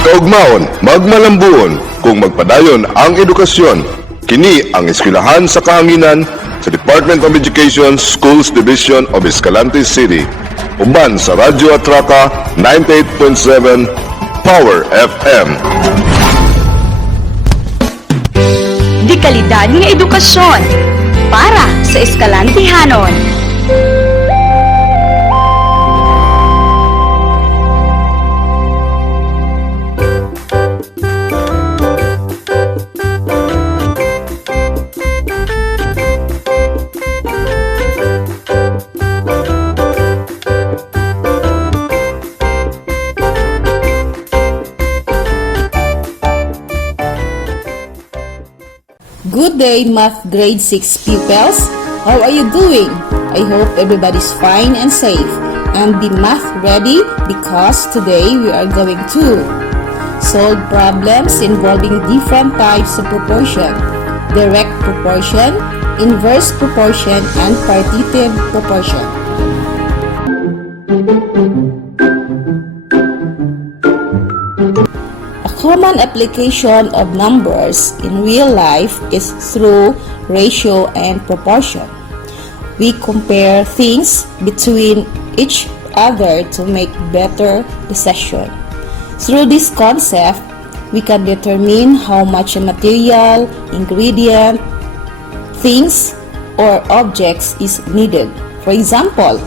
Magkaugmaon, magmalambuon, kung magpadayon ang edukasyon. Kini ang eskwelahan sa kahanginan sa Department of Education Schools Division of Escalante City. Uban sa Radyo Atraca 98.7 Power FM. Di kalidad nga edukasyon para sa Eskalantehanon. Good day, Math Grade 6 pupils. How are you doing? I hope everybody's fine and safe. And be math ready because today we are going to solve problems involving different types of proportion: direct proportion, inverse proportion, and partitive proportion. Common application of numbers in real life is through ratio and proportion. We compare things between each other to make better decision. Through this concept, we can determine how much a material, ingredient, things, or objects is needed. For example,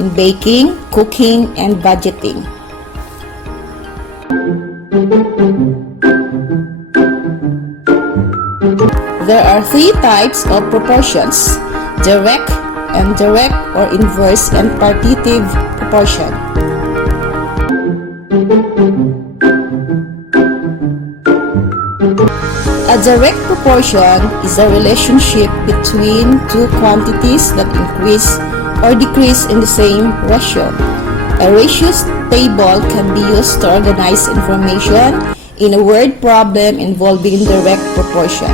in baking, cooking, and budgeting. There are three types of proportions: direct, indirect, or inverse and partitive proportion. A direct proportion is a relationship between two quantities that increase or decrease in the same ratio. A ratios table can be used to organize information in a word problem involving direct proportion.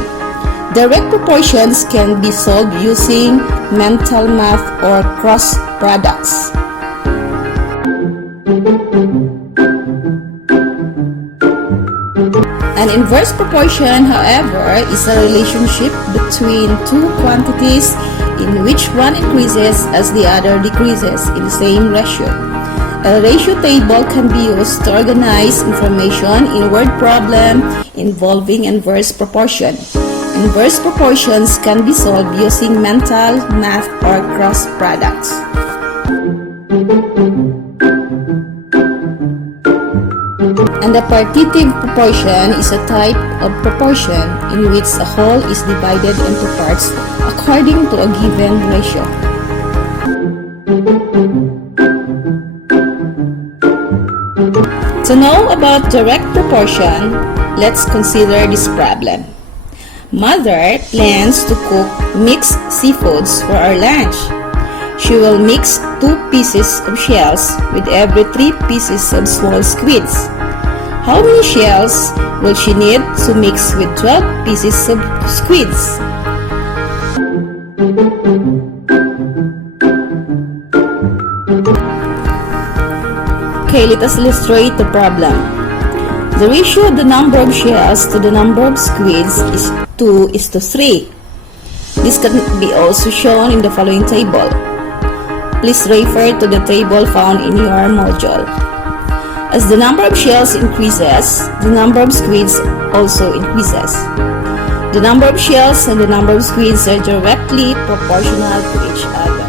Direct proportions can be solved using mental math or cross products. An inverse proportion, however, is a relationship between two quantities in which one increases as the other decreases in the same ratio. A ratio table can be used to organize information in word problem involving inverse proportion. Inverse proportions can be solved using mental, math, or cross products. And the partitive proportion is a type of proportion in which a whole is divided into parts according to a given ratio. To know about direct proportion, let's consider this problem. Mother plans to cook mixed seafoods for our lunch. She will mix 2 pieces of shells with every 3 pieces of small squids. How many shells will she need to mix with 12 pieces of squids? Okay, let us illustrate the problem. The ratio of the number of shells to the number of squids is 2:3. This can be also shown in the following table. Please refer to the table found in your module. As the number of shells increases, the number of squids also increases. The number of shells and the number of squids are directly proportional to each other.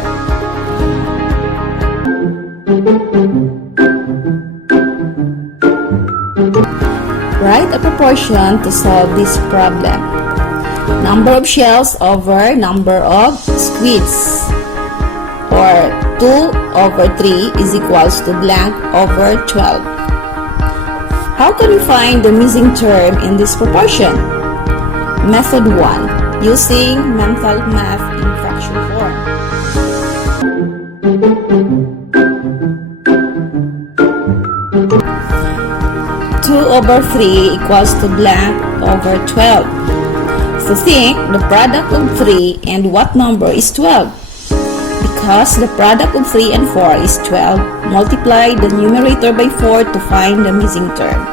Write a proportion to solve this problem. Number of shells over number of squids, or 2/3 is equals to blank over 12. How can we find the missing term in this proportion? Method 1. Using mental math in fraction form. Two over 3 equals to blank over 12. So think the product of 3 and what number is 12? Because the product of 3 and 4 is 12, multiply the numerator by 4 to find the missing term.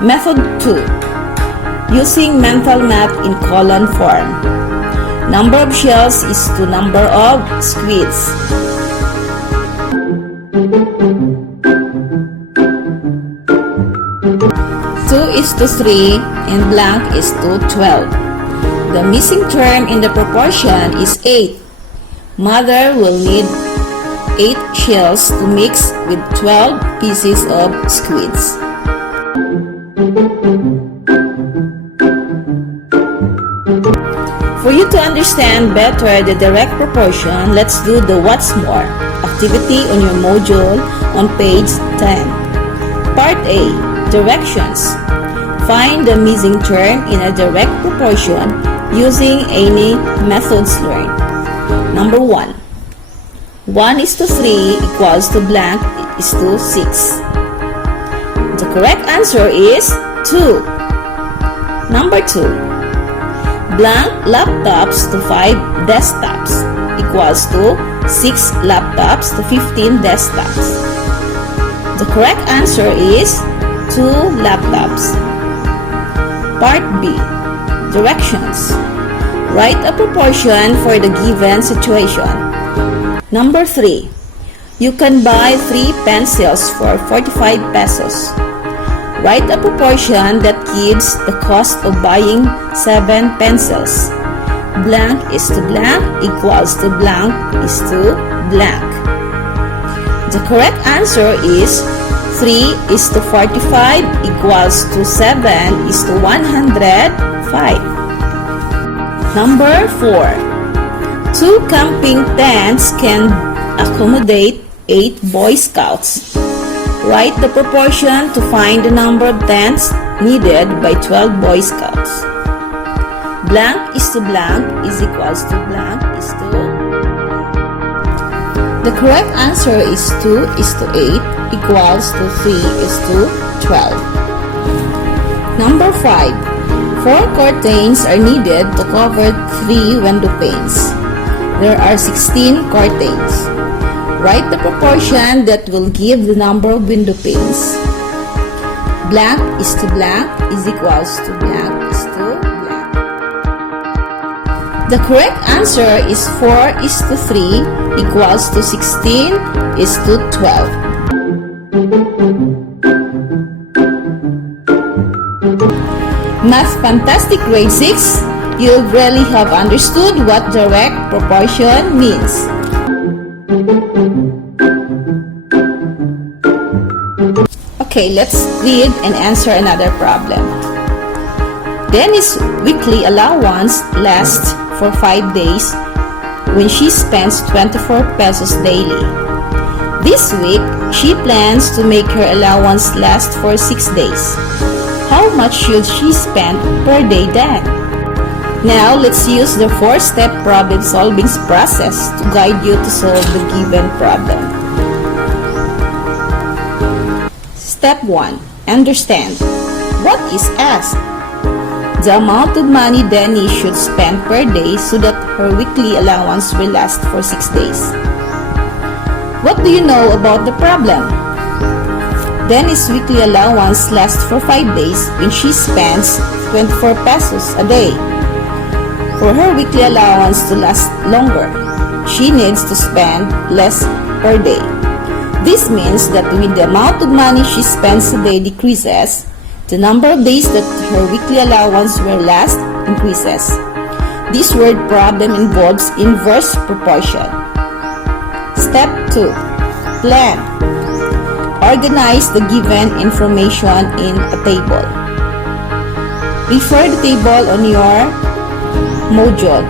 Method 2. Using menthol math in column form. Number of shells is to number of squids. 2:3 and blank is to 12. The missing term in the proportion is 8. Mother will need 8 shells to mix with 12 pieces of squids. For you to understand better the direct proportion, let's do the what's more activity on your module on page 10. Part A. Directions. Find the missing term in a direct proportion using any methods learned. Number 1. 1:3 equals to blank is to 6. The correct answer is 2. Number 2. Blank laptops to 5 desktops equals to 6 laptops to 15 desktops. The correct answer is 2 laptops. Part B. Directions. Write a proportion for the given situation. Number 3. You can buy 3 pencils for 45 pesos. Write a proportion that gives the cost of buying 7 pencils. Blank is to blank equals to blank is to blank. The correct answer is 3:45 equals to 7:105. Number 4. 2 camping tents can accommodate 8 Boy Scouts. Write the proportion to find the number of tents needed by 12 Boy Scouts. Blank is to blank is equals to blank is to. The correct answer is 2:8 equals to 3:12. Number 5. 4 curtains are needed to cover 3 window panes. There are 16 curtains. Write the proportion that will give the number of window panes. Blank is to blank is equals to blank is to blank. The correct answer is 4:3 equals to 16:12. Math Fantastic Grade 6, you'll really have understood what direct proportion means. Okay, let's read and answer another problem. Dennis' weekly allowance lasts for 5 days when she spends 24 pesos daily. This week, she plans to make her allowance last for 6 days. How much should she spend per day then? Now, let's use the 4-step problem-solving process to guide you to solve the given problem. Step 1. Understand. What is asked? The amount of money Denny should spend per day so that her weekly allowance will last for 6 days. What do you know about the problem? Denny's weekly allowance lasts for 5 days when she spends 24 pesos a day. For her weekly allowance to last longer, she needs to spend less per day. This means that when the amount of money she spends a day decreases, the number of days that her weekly allowance will last increases. This word problem involves inverse proportion. Step 2. Plan. Organize the given information in a table. Refer the table on your module.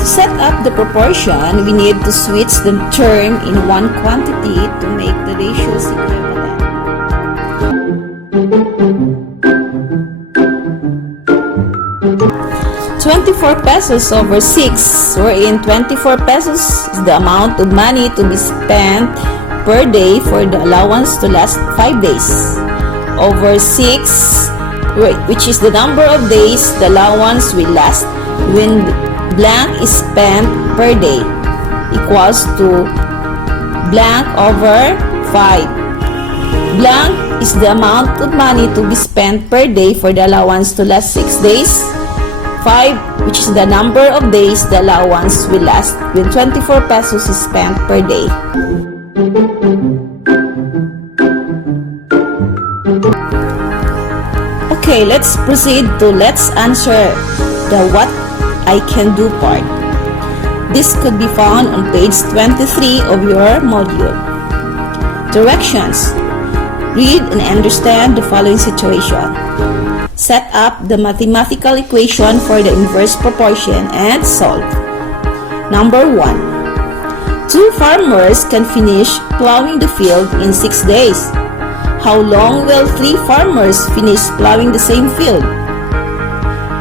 To set up the proportion, we need to switch the term in one quantity to make the ratios equivalent. $24 over 6, wherein 24 pesos is the amount of money to be spent per day for the allowance to last 5 days, over 6, which is the number of days the allowance will last when blank is spent per day, equals to blank over 5. Blank is the amount of money to be spent per day for the allowance to last 6 days. 5, which is the number of days the allowance will last when 24 pesos is spent per day. Okay, let's proceed to let's answer the what I can do part. This could be found on page 23 of your module. Directions. Read and understand the following situation. Set up the mathematical equation for the inverse proportion and solve. Number 1. 2 farmers can finish plowing the field in 6 days. How long will 3 farmers finish plowing the same field?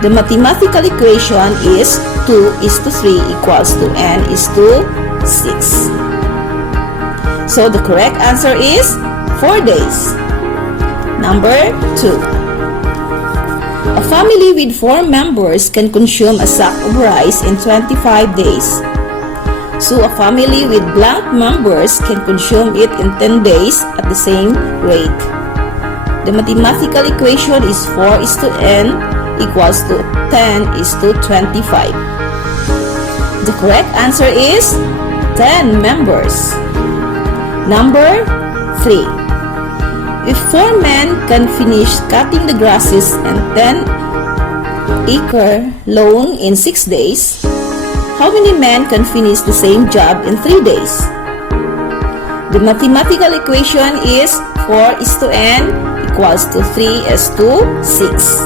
The mathematical equation is 2:3 equals to n:6. So the correct answer is 4 days. Number 2. A family with 4 members can consume a sack of rice in 25 days. So a family with blank members can consume it in 10 days at the same rate. The mathematical equation is 4:n equals to 10:25. The correct answer is 10 members. Number 3. If 4 men can finish cutting the grasses and 10-acre lawn in 6 days, how many men can finish the same job in 3 days? The mathematical equation is 4:n equals to 3:6.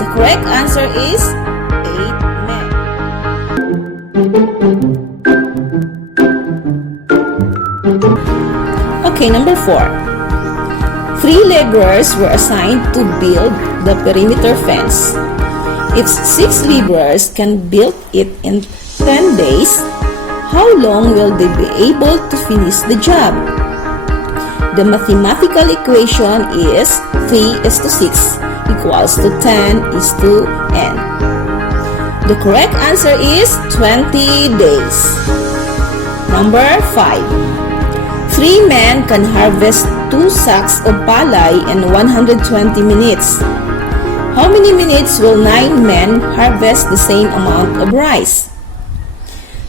The correct answer is 8 men. Okay, number 4. 3 laborers were assigned to build the perimeter fence. If 6 laborers can build it in 10 days, how long will they be able to finish the job? The mathematical equation is 3:6 equals to 10:n. The correct answer is 20 days. Number 5. 3 men can harvest 2 sacks of palai in 120 minutes. How many minutes will 9 men harvest the same amount of rice?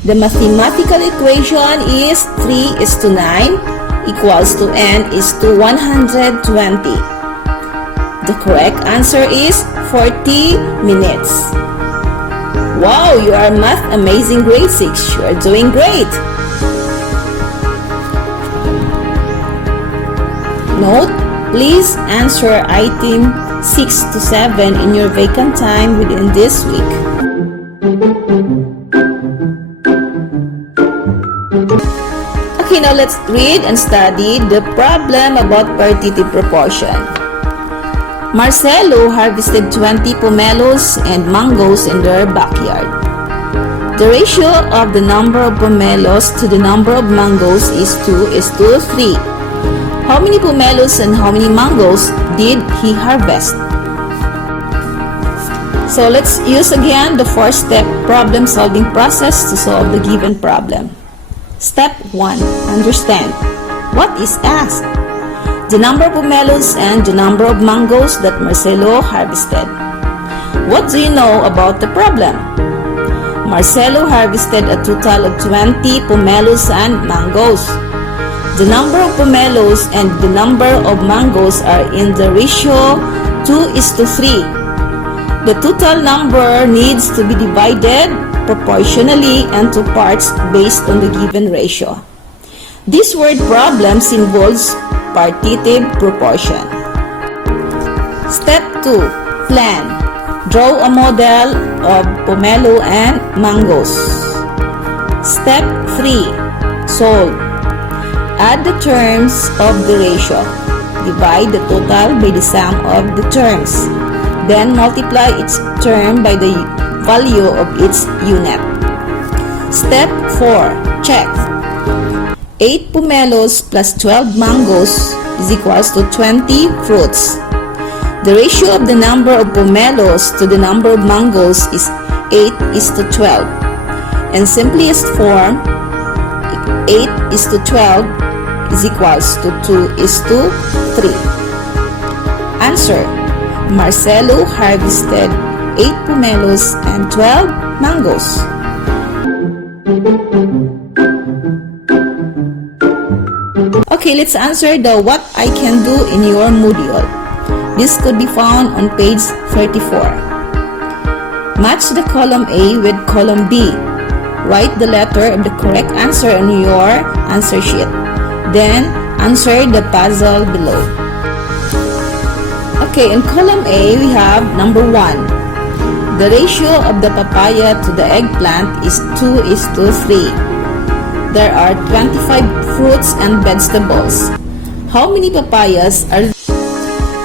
The mathematical equation is 3:9 equals to n:120. The correct answer is 40 minutes. Wow, you are math amazing grade 6. You are doing great. Note, please answer item 6 to 7 in your vacant time within this week. Okay, now let's read and study the problem about partitive proportion. Marcelo harvested 20 pomelos and mangoes in their backyard. The ratio of the number of pomelos to the number of mangoes is 2:3. How many pomelos and how many mangoes did he harvest? So let's use again the 4-step problem solving process to solve the given problem. Step 1. Understand. What is asked? The number of pomelos and the number of mangoes that Marcelo harvested. What do you know about the problem? Marcelo harvested a total of 20 pomelos and mangoes. The number of pomelos and the number of mangoes are in the ratio 2:3. The total number needs to be divided proportionally into parts based on the given ratio. This word problems involves partitive proportion. Step 2. Plan. Draw a model of pomelo and mangoes. Step 3. Solve. Add the terms of the ratio. Divide the total by the sum of the terms. Then multiply each term by the value of its unit. Step 4. Check. 8 pomelos plus 12 mangoes is equals to 20 fruits. The ratio of the number of pomelos to the number of mangoes is 8:12. In simplest form, 8:12 is equals to 2:3. Answer: Marcelo harvested 8 pomelos and 12 mangoes. Okay, let's answer the what I can do in your module. This could be found on page 34. Match the column A with column B. Write the letter of the correct answer on your answer sheet. Then, answer the puzzle below. Okay, in column A, we have number 1. The ratio of the papaya to the eggplant is 2:3. There are 25 fruits and vegetables. How many papayas are there?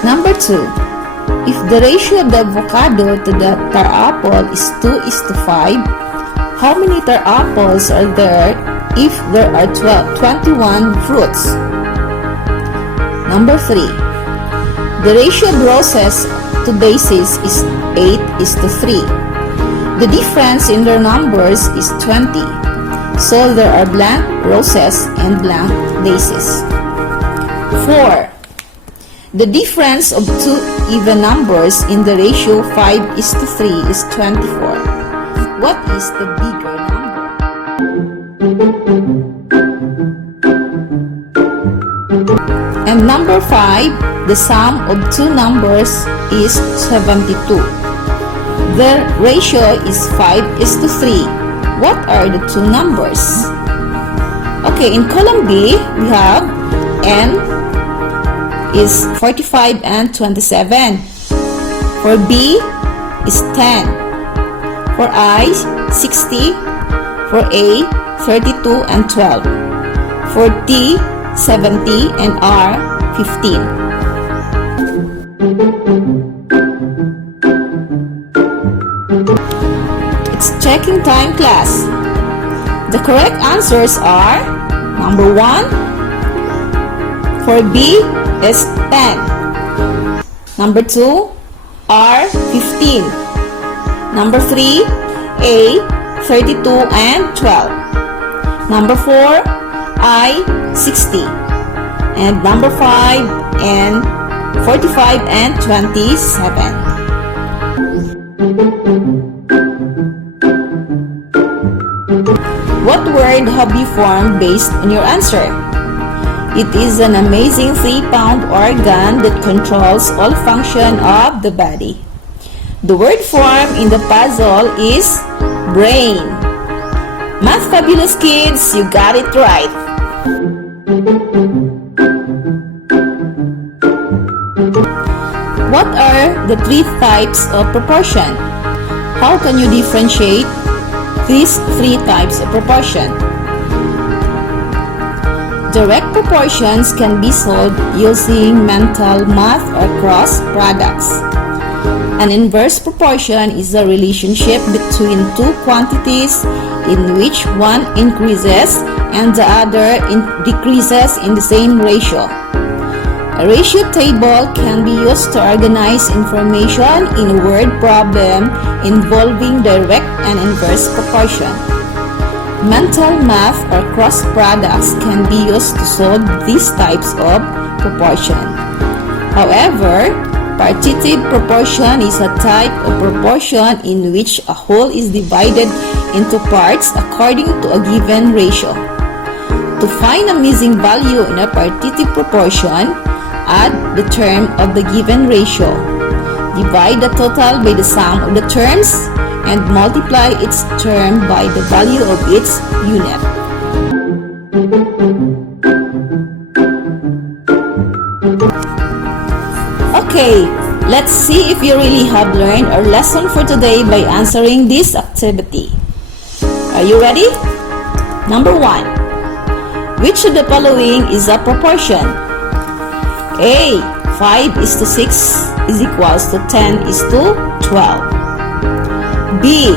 Number 2. If the ratio of the avocado to the tar apple is 2:5, how many tar apples are there if there are 21 fruits? Number 3. The ratio of roses to daisies is 8:3. The difference in their numbers is 20. So there are blank roses and blank daisies. 4. The difference of two even numbers in the ratio 5:3 is 24. What is the bigger number? And number 5, the sum of two numbers is 72. The ratio is 5:3. What are the two numbers? Okay, in column B, we have N is 45 and 27. For B is 10. For I, 60. For A, 32 and 12. For T, 70 and R, 15. It's checking time, class. The correct answers are number 1 for B is 10. Number 2, R, 15. Number 3, A, 32 and 12. Number 4, I, 60. And number 5, N, 45 and 27. What word have you formed based on your answer? It is an amazing 3-pound organ that controls all function of the body. The word formed in the puzzle is brain. Math fabulous kids, you got it right. What are the 3 types of proportion? How can you differentiate these 3 types of proportion? Direct proportions can be solved using mental math or cross products. An inverse proportion is a relationship between 2 quantities in which one increases and the other decreases in the same ratio. A ratio table can be used to organize information in a word problem involving direct and inverse proportion. Mental math or cross products can be used to solve these types of proportion. However, partitive proportion is a type of proportion in which a whole is divided into parts according to a given ratio. To find a missing value in a partitive proportion, add the term of the given ratio. Divide the total by the sum of the terms and multiply its term by the value of its unit. Okay, let's see if you really have learned our lesson for today by answering this activity. Are you ready? Number 1. Which of the following is a proportion? A. 5:6 is equals to 10:12. B.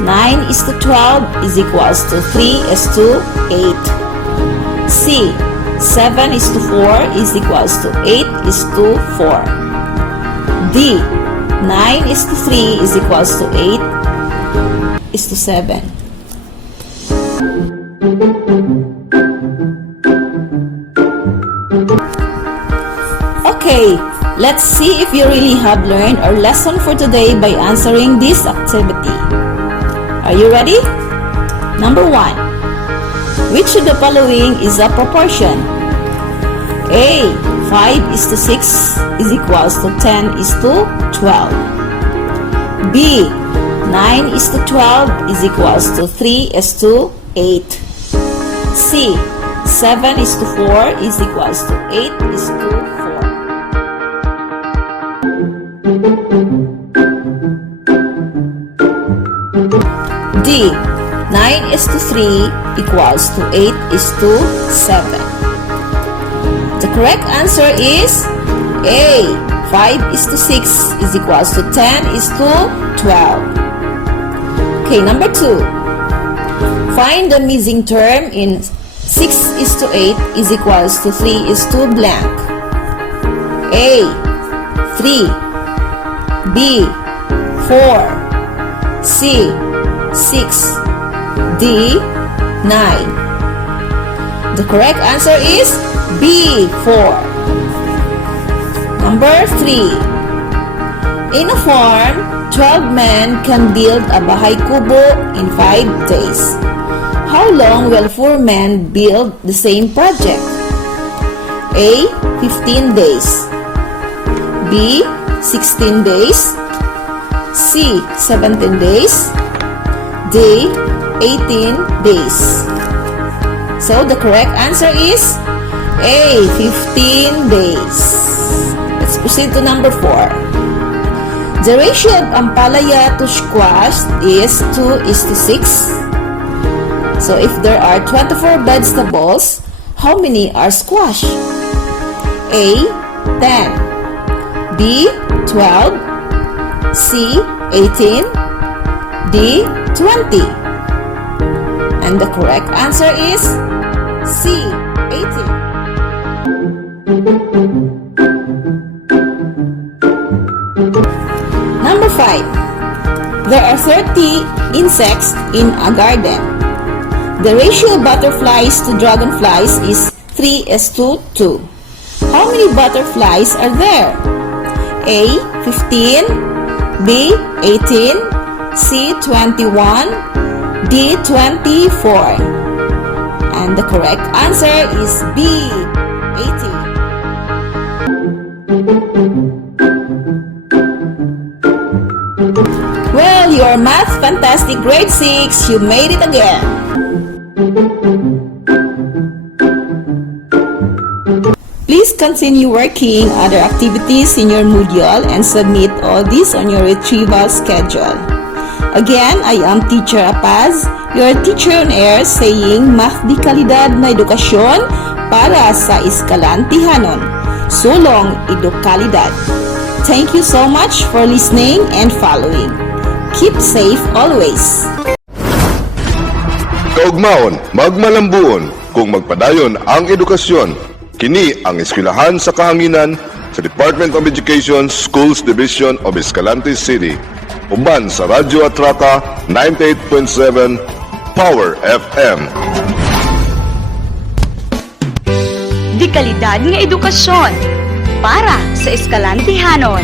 9:12 is equals to 3:8. C. 7:4 is equals to 8:4. D. 9:3 is equals to 8:7. Okay, let's see if you really have learned our lesson for today by answering this activity. Are you ready? Number 1. Which of the following is a proportion? A. 5:6 is equals to 10:12. B. 9:12 is equals to 3:8. C. 7:4 is equals to 8:4. D. 9:3 equals to 8:7. The correct answer is A. 5:6 is equals to 10:12. Okay, number 2. Find the missing term in 6:8 is equals to 3:2 blank. A. 3. B. 4. C. 6. D. 9. The correct answer is B. 4. Number 3. In a farm, 12 men can build a bahay kubo in 5 days. How long will 4 men build the same project? A. 15 days. B. 16 days. C. 17 days. D. 18 days. So the correct answer is A. 15 days. Let's proceed to number 4. The ratio of ampalaya to squash is 2:6. So if there are 24 vegetables, how many are squash? A. 10. B. 12. C. 18. D. 20. And the correct answer is C. 18. Number 5. There are 30 insects in a garden. The ratio of butterflies to dragonflies is 3:2. How many butterflies are there? A. 15. B. 18. C. 21. D. 24. And the correct answer is B. 18. Well, you're math fantastic grade 6. You made it again. Please continue working other activities in your module and submit all this on your retrieval schedule. Again, I am Teacher Apaz, your teacher on air saying math di kalidad na edukasyon para sa eskalantihanon. Sulong edukalidad. Thank you so much for listening and following. Keep safe always. Kaugmaon, magmalambuon, kung magpadayon ang edukasyon. Kini ang eskwelahan sa kahanginan sa Department of Education Schools Division of Escalante City. Uban sa Radyo Atraca 98.7 Power FM. Di kalidad nga edukasyon para sa eskalantihanon.